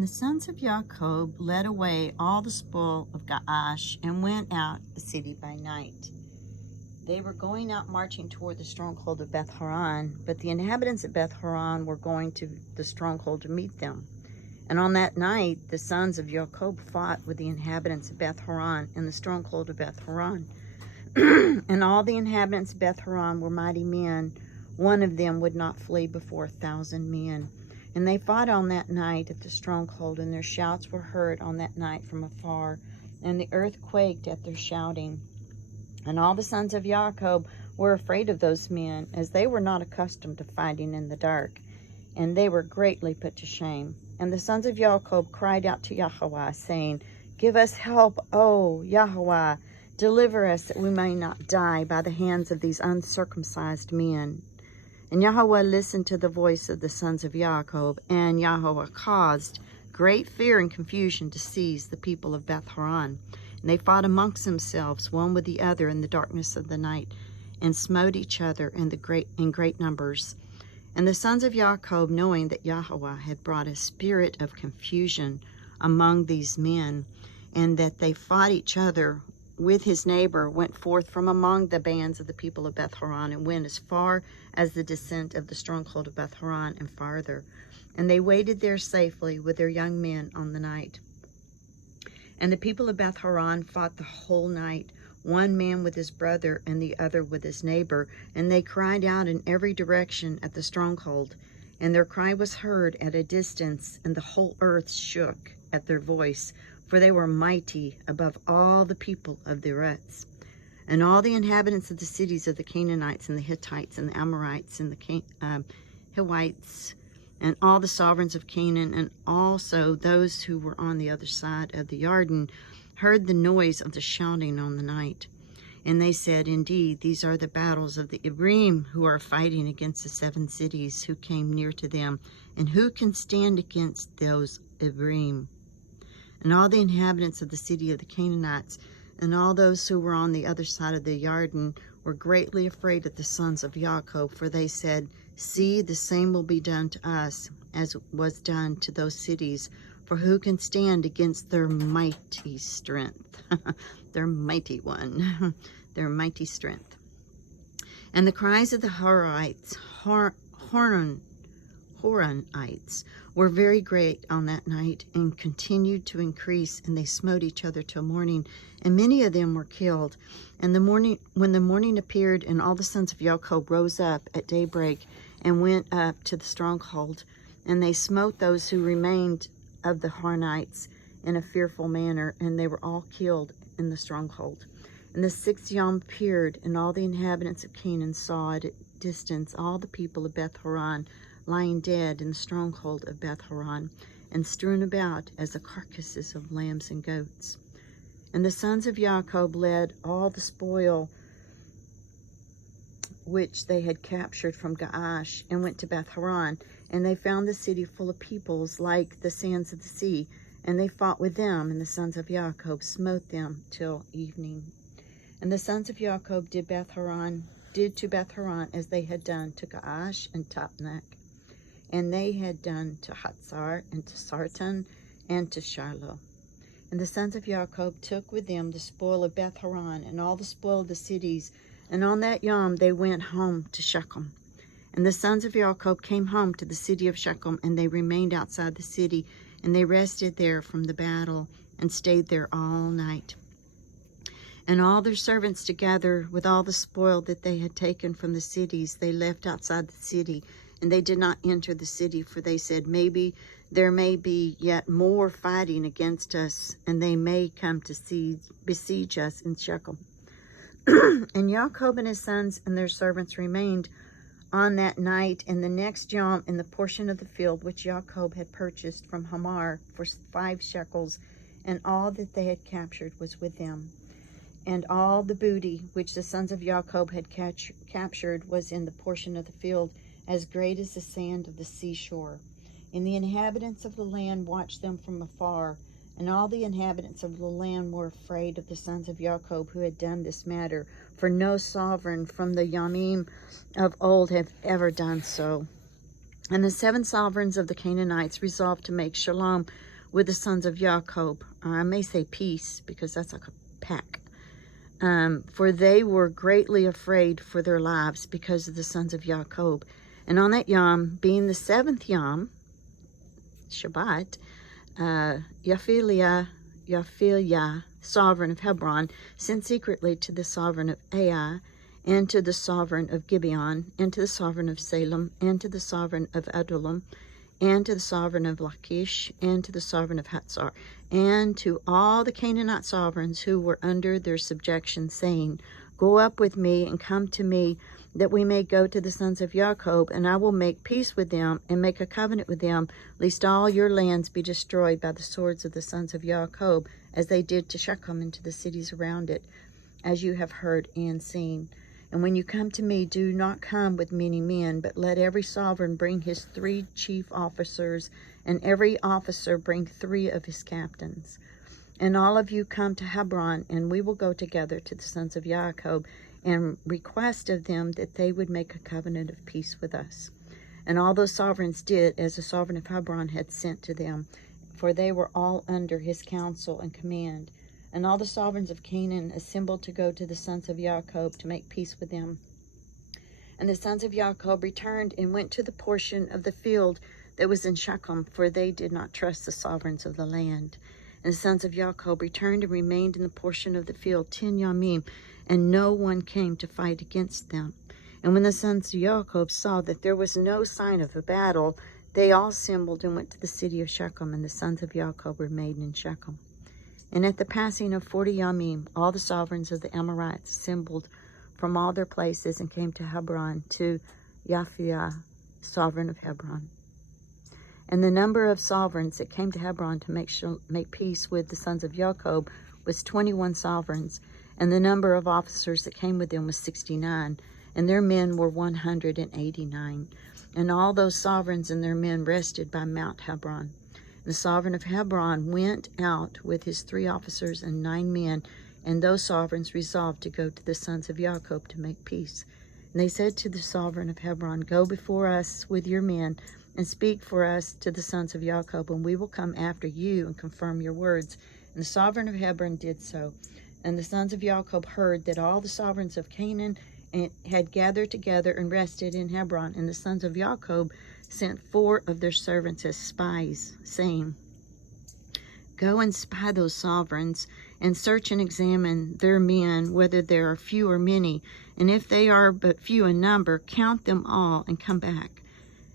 And the sons of Jacob led away all the spoil of Gaash and went out the city by night. They were going out marching toward the stronghold of Beth Horon, but the inhabitants of Beth Horon were going to the stronghold to meet them. And on that night, the sons of Jacob fought with the inhabitants of Beth Horon in the stronghold of Beth Horon. And all the inhabitants of Beth Horon were mighty men. One of them would not flee before 1,000 men. And they fought on that night at the stronghold, and their shouts were heard on that night from afar, and the earth quaked at their shouting. And all the sons of Jacob were afraid of those men, as they were not accustomed to fighting in the dark, and they were greatly put to shame. And the sons of Jacob cried out to YaHaWaH, saying, Give us help, O YaHaWaH, deliver us that we may not die by the hands of these uncircumcised men. And YaHaWaH listened to the voice of the sons of Jacob, and YaHaWaH caused great fear and confusion to seize the people of Beth Horon. And they fought amongst themselves, one with the other, in the darkness of the night, and smote each other in great numbers. And the sons of Jacob, knowing that YaHaWaH had brought a spirit of confusion among these men, and that they fought each other with his neighbor, went forth from among the bands of the people of Beth Horon, and went as far as the descent of the stronghold of Beth Horon, and farther. And they waited there safely with their young men on the night. And the people of Beth Horon fought the whole night, one man with his brother and the other with his neighbor, and they cried out in every direction at the stronghold. And their cry was heard at a distance, and the whole earth shook at their voice, for they were mighty above all the people of the Eretz. And all the inhabitants of the cities of the Canaanites and the Hittites and the Amorites and the Hivites and all the sovereigns of Canaan, and also those who were on the other side of the Jordan, heard the noise of the shouting on the night. And they said, Indeed, these are the battles of the Ibrim, who are fighting against the 7 cities who came near to them. And who can stand against those Ibrim? And all the inhabitants of the city of the Canaanites and all those who were on the other side of the Jordan were greatly afraid of the sons of Jacob, for they said, See, the same will be done to us as was done to those cities, for who can stand against their mighty strength? Their mighty one, their mighty strength. And the cries of the Horonites were very great on that night, and continued to increase, and they smote each other till morning, and many of them were killed. And when the morning appeared, and all the sons of Jacob rose up at daybreak, and went up to the stronghold, and they smote those who remained of the Horonites in a fearful manner, and they were all killed in the stronghold. And the 6th yom appeared, and all the inhabitants of Canaan saw at a distance all the people of Beth Horon lying dead in the stronghold of Beth Horon, and strewn about as the carcasses of lambs and goats. And the sons of Jacob led all the spoil which they had captured from Gaash, and went to Beth Horon, and they found the city full of peoples like the sands of the sea, and they fought with them, and the sons of Jacob smote them till evening. And the sons of Jacob did to Beth Horon as they had done to Gaash and Tapnach, and they had done to Hatzar and to Sartan and to Shiloh. And the sons of Jacob took with them the spoil of Beth Horon and all the spoil of the cities, and on that yom they went home to Shechem. And the sons of Jacob came home to the city of Shechem, and they remained outside the city, and they rested there from the battle, and stayed there all night. And all their servants, together with all the spoil that they had taken from the cities, they left outside the city, and they did not enter the city, for they said, Maybe there may be yet more fighting against us, and they may come to besiege us in Shechem. And Jacob and his sons and their servants remained on that night and the next yom in the portion of the field which Jacob had purchased from Hamar for 5 shekels, and all that they had captured was with them. And all the booty which the sons of Jacob had captured was in the portion of the field, as great as the sand of the seashore. And the inhabitants of the land watched them from afar, and all the inhabitants of the land were afraid of the sons of Jacob who had done this matter, for no sovereign from the Yamim of old have ever done so. And the 7 sovereigns of the Canaanites resolved to make shalom with the sons of Jacob, or I may say peace, because that's like a pack. For they were greatly afraid for their lives because of the sons of Jacob. And on that Yom, being the 7th Yom, Shabbat, YaHaWaH, sovereign of Hebron, sent secretly to the sovereign of Ai, and to the sovereign of Gibeon, and to the sovereign of Salem, and to the sovereign of Adullam, and to the sovereign of Lachish, and to the sovereign of Hatzar, and to all the Canaanite sovereigns who were under their subjection, saying, Go up with me, and come to me, that we may go to the sons of Jacob, and I will make peace with them, and make a covenant with them, lest all your lands be destroyed by the swords of the sons of Jacob, as they did to Shechem and to the cities around it, as you have heard and seen. And when you come to me, do not come with many men, but let every sovereign bring his 3 chief officers, and every officer bring 3 of his captains. And all of you come to Hebron, and we will go together to the sons of Jacob, and request of them that they would make a covenant of peace with us. And all those sovereigns did as the sovereign of Hebron had sent to them, for they were all under his counsel and command. And all the sovereigns of Canaan assembled to go to the sons of Jacob to make peace with them. And the sons of Jacob returned and went to the portion of the field that was in Shechem, for they did not trust the sovereigns of the land. And the sons of Jacob returned and remained in the portion of the field 10 yamim, and no one came to fight against them. And when the sons of Jacob saw that there was no sign of a battle, they all assembled and went to the city of Shechem, and the sons of Jacob remained in Shechem. And at the passing of 40 yamim, all the sovereigns of the Amorites assembled from all their places and came to Hebron, to YaHaWaH, sovereign of Hebron. And the number of sovereigns that came to Hebron to make peace with the sons of Jacob was 21 sovereigns, and the number of officers that came with them was 69, and their men were 189. And all those sovereigns and their men rested by Mount Hebron. The sovereign of Hebron went out with his 3 officers and 9 men, and those sovereigns resolved to go to the sons of Jacob to make peace. And they said to the sovereign of Hebron, Go before us with your men, and speak for us to the sons of Jacob, and we will come after you and confirm your words. And the sovereign of Hebron did so. And the sons of Jacob heard that all the sovereigns of Canaan had gathered together and rested in Hebron. And the sons of Jacob sent 4 of their servants as spies, saying, Go and spy those sovereigns, and search and examine their men, whether there are few or many. And if they are but few in number, count them all and come back.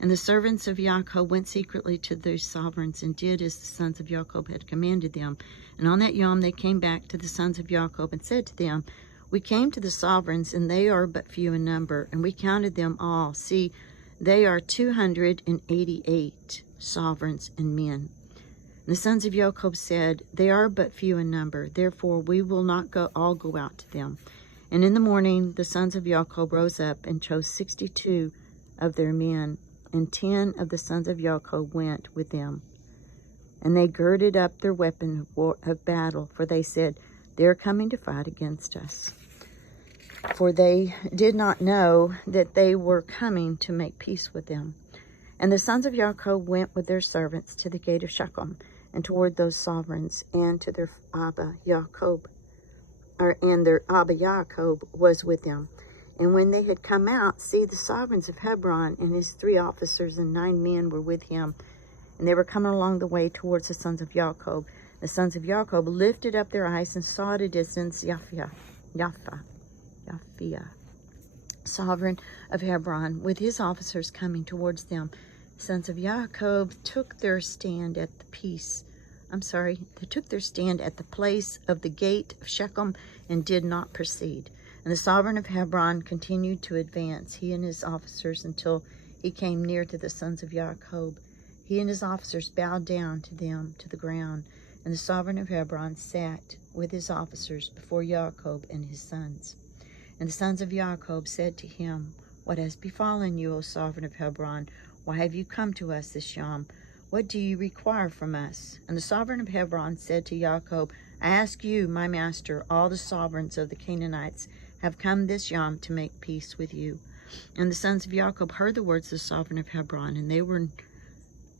And the servants of Jacob went secretly to those sovereigns, and did as the sons of Jacob had commanded them. And on that yom they came back to the sons of Jacob, and said to them, We came to the sovereigns, and they are but few in number, and we counted them all. See, they are 288 sovereigns and men. And the sons of Jacob said, They are but few in number, therefore we will not all go out to them. And in the morning the sons of Jacob rose up and chose 62 of their men, and 10 of the sons of Jacob went with them. And they girded up their weapon of battle, for they said, They are coming to fight against us. For they did not know that they were coming to make peace with them. And the sons of Jacob went with their servants to the gate of Shechem, and toward those sovereigns, and to their Abba Jacob, and their Abba Jacob was with them. And when they had come out, see, the sovereigns of Hebron and his 3 officers and 9 men were with him. And they were coming along the way towards the sons of Jacob. The sons of Jacob lifted up their eyes and saw at a distance YaHaWaH, sovereign of Hebron, with his officers coming towards them. The sons of Jacob took their stand at the place of the gate of Shechem, and did not proceed. And the sovereign of Hebron continued to advance, he and his officers, until he came near to the sons of Jacob. He and his officers bowed down to them to the ground. And the sovereign of Hebron sat with his officers before Jacob and his sons. And the sons of Jacob said to him, What has befallen you, O sovereign of Hebron? Why have you come to us this yom? What do you require from us? And the sovereign of Hebron said to Jacob, I ask you, my master, all the sovereigns of the Canaanites have come this yom to make peace with you. And the sons of Jacob heard the words of the sovereign of Hebron, and they were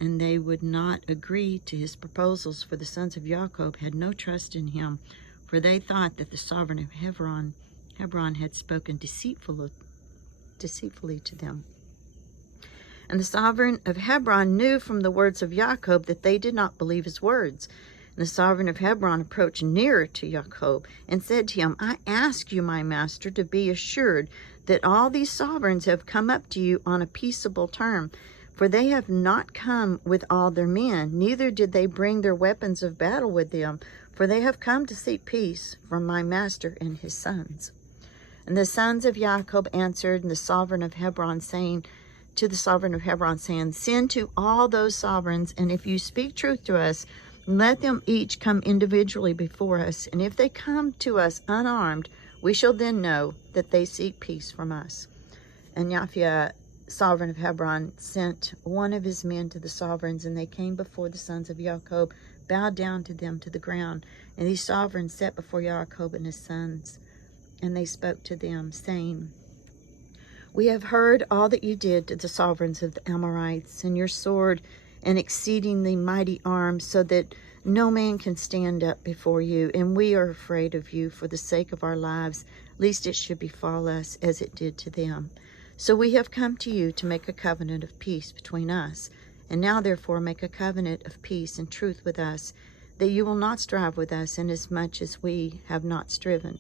and they would not agree to his proposals, for the sons of Jacob had no trust in him, for they thought that the sovereign of Hebron had spoken deceitfully to them. And the sovereign of Hebron knew from the words of Jacob that they did not believe his words. And the sovereign of Hebron approached nearer to Jacob and said to him, I ask you, my master, to be assured that all these sovereigns have come up to you on a peaceable term, for they have not come with all their men, neither did they bring their weapons of battle with them, for they have come to seek peace from my master and his sons. And the sons of Jacob answered the sovereign of Hebron, saying, Send to all those sovereigns, and if you speak truth to us, let them each come individually before us. And if they come to us unarmed, we shall then know that they seek peace from us. And YaHaWaH, sovereign of Hebron, sent one of his men to the sovereigns, and they came before the sons of Jacob, bowed down to them to the ground. And these sovereigns sat before Jacob and his sons, and they spoke to them, saying, We have heard all that you did to the sovereigns of the Amorites, and your sword and exceedingly mighty arm, so that no man can stand up before you. And we are afraid of you for the sake of our lives, lest it should befall us as it did to them. So we have come to you to make a covenant of peace between us. And now therefore make a covenant of peace and truth with us, that you will not strive with us, inasmuch as we have not striven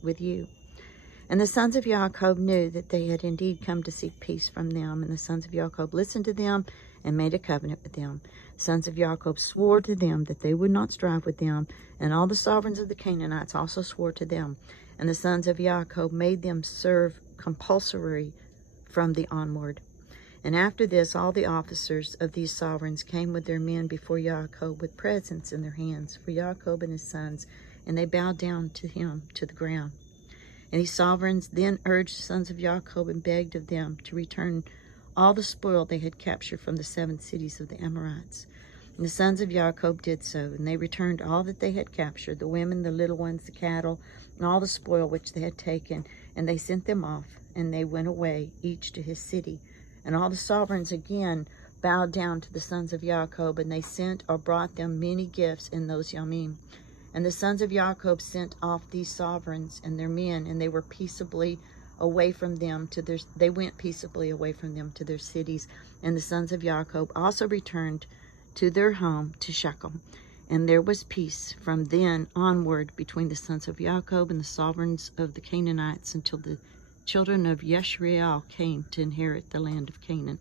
with you. And the sons of Jacob knew that they had indeed come to seek peace from them. And the sons of Jacob listened to them and made a covenant with them. The sons of Jacob swore to them that they would not strive with them. And all the sovereigns of the Canaanites also swore to them. And the sons of Jacob made them serve compulsory from the onward. And after this, all the officers of these sovereigns came with their men before Jacob with presents in their hands for Jacob and his sons, and they bowed down to him to the ground. And these sovereigns then urged the sons of Jacob and begged of them to return all the spoil they had captured from the 7 cities of the Amorites. And the sons of Jacob did so, and they returned all that they had captured, the women, the little ones, the cattle, and all the spoil which they had taken, and they sent them off, and they went away, each to his city. And all the sovereigns again bowed down to the sons of Jacob, and they sent or brought them many gifts in those yamim. And the sons of Jacob sent off these sovereigns and their men, and they went peaceably away from them to their cities. And the sons of Jacob also returned to their home to Shechem. And there was peace from then onward between the sons of Jacob and the sovereigns of the Canaanites, until the children of Yashar Ch came to inherit the land of Canaan.